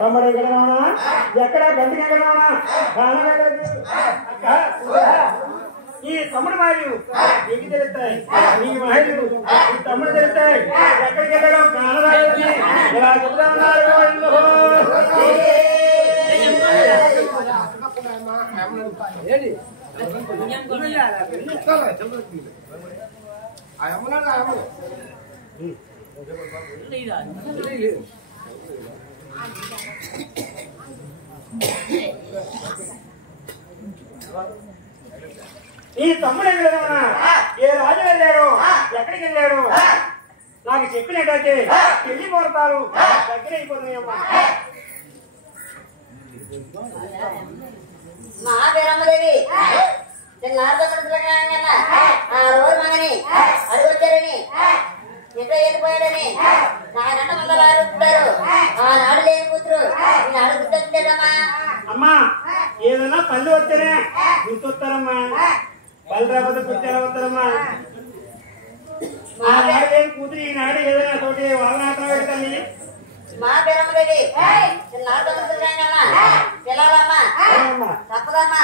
తమ్ముడు ఎక్కడనా ఎక్కడ గంటకి ఎక్కడనా ఈ తమ్ముడు మాయలు నీకు తెలుస్తాయి నీకు మాయలు ఈ తమ్ముడు తెలుస్తాయి ఎక్కడికి వెళ్ళడం కానరాని ఇలా చెప్తా ఉన్నారు ఈ తమ్ముడు వెళ్ళాడు ఏ రాజు వెళ్ళాడు ఎక్కడికి వెళ్ళాడు నాకు చెప్పినట్టయితే పెళ్లి కోరతారు దగ్గర అయిపోతున్నాయమ్మా మా పేరమ్మదేవి రోజు మగని అడుగొచ్చారని ఎక్కడ వెళ్ళిపోయాడని నాకంట మళ్ళీ అడుగుతారు ఆనాడు లేని కూతురు నేను అడుగుతుంటేదమ్మా అమ్మా ఏదైనా పళ్ళు వస్తేనే గుర్తొస్తారమ్మా పళ్ళు రాకపోతే గుర్తెలా వస్తారమ్మా ఆనాడు లేని కూతురు ఈనాడు ఏదైనా తోటి వాళ్ళనాటం పెడతాను మా పేరమ్మదేవి పిల్లలమ్మా తప్పదమ్మా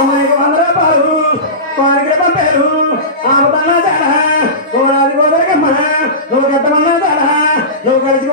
అమ్మకి 100 రూపాయలు కోరికలు పంపారు ఆపదన్నా తేడా నువ్వు రాజు కోదరకమ్మా నువ్వు గట్టమన్నా తేడా నువ్వు కలిసి